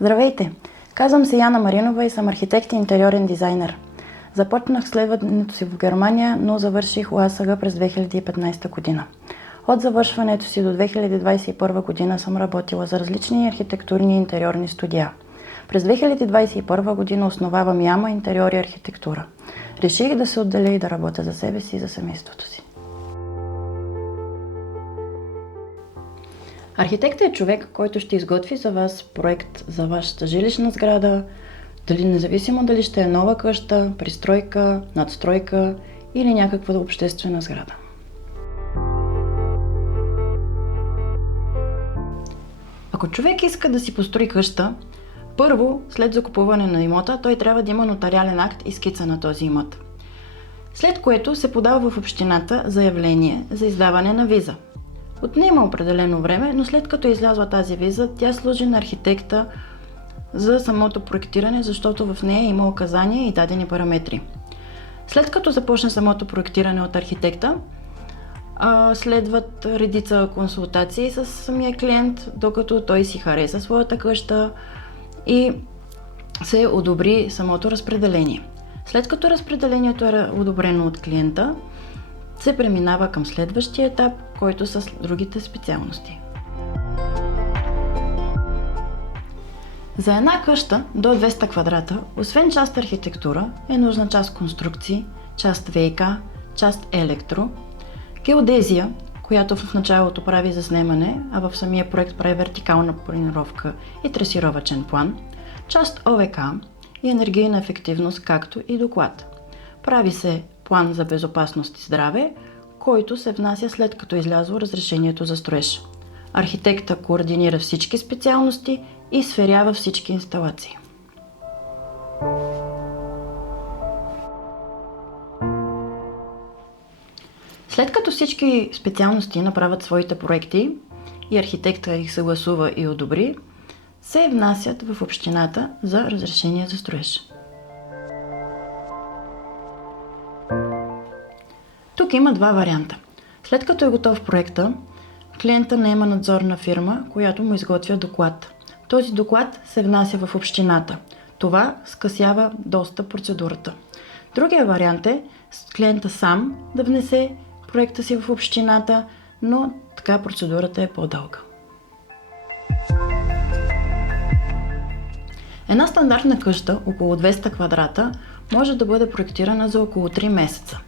Здравейте! Казвам се Яна Маринова и съм архитект и интериорен дизайнер. Започнах следването си в Германия, но завърших УАСАГ през 2015 година. От завършването си до 2021 година съм работила за различни архитектурни и интериорни студия. През 2021 година основавам Яма интериор и архитектура. Реших да се отделя и да работя за себе си и за семейството си. Архитектът е човек, който ще изготви за вас проект за вашата жилищна сграда, независимо дали ще е нова къща, пристройка, надстройка или някаква обществена сграда. Ако човек иска да си построи къща, първо, след закупуване на имота, той трябва да има нотариален акт и скица на този имот. След което се подава в общината заявление за издаване на виза. Отнема определено време, но след като е излязла тази виза, тя служи на архитекта за самото проектиране, защото в нея има указания и дадени параметри. След като започне самото проектиране от архитекта, следват редица консултации с самия клиент, докато той си хареса своята къща и се одобри самото разпределение. След като разпределението е одобрено от клиента, се преминава към следващия етап, който са другите специалности. За една къща до 200 квадрата, освен част архитектура, е нужна част конструкции, част ВиК, част електро, геодезия, която в началото прави заснемане, а в самия проект прави вертикална планировка и трасировачен план, част ОВК и енергийна ефективност, както и доклад. Прави се план за безопасност и здраве, който се внася след като излязло разрешението за строеж. Архитекта координира всички специалности и сверява всички инсталации. След като всички специалности направят своите проекти и архитекта их съгласува и одобри, се внасят в общината за разрешение за строеж. Тук има два варианта. След като е готов проекта, клиента наема надзорна фирма, която му изготвя доклад. Този доклад се внася в общината. Това скъсява доста процедурата. Другия вариант е клиента сам да внесе проекта си в общината, но така процедурата е по-дълга. Една стандартна къща, около 200 квадрата, може да бъде проектирана за около 3 месеца.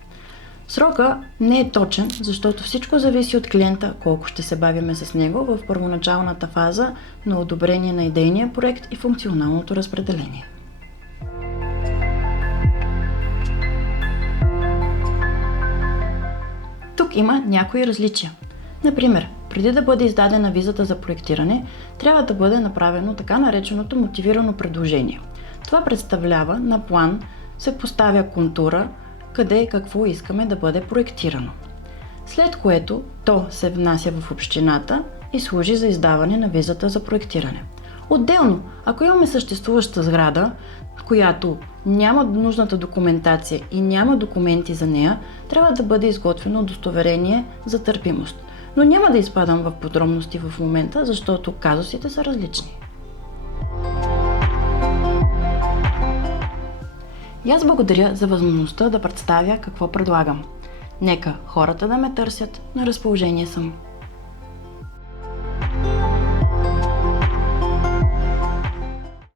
Срока не е точен, защото всичко зависи от клиента, колко ще се бавиме с него в първоначалната фаза на одобрение на идейния проект и функционалното разпределение. Тук има някои различия. Например, преди да бъде издадена визата за проектиране, трябва да бъде направено така нареченото мотивирано предложение. Това представлява на план, се поставя контура, къде и какво искаме да бъде проектирано. След което то се внася в общината и служи за издаване на визата за проектиране. Отделно, ако имаме съществуваща сграда, в която няма нужната документация и няма документи за нея, трябва да бъде изготвено удостоверение за търпимост. Но няма да изпадам в подробности в момента, защото казусите са различни. И аз благодаря за възможността да представя какво предлагам. Нека хората да ме търсят, на разположение съм.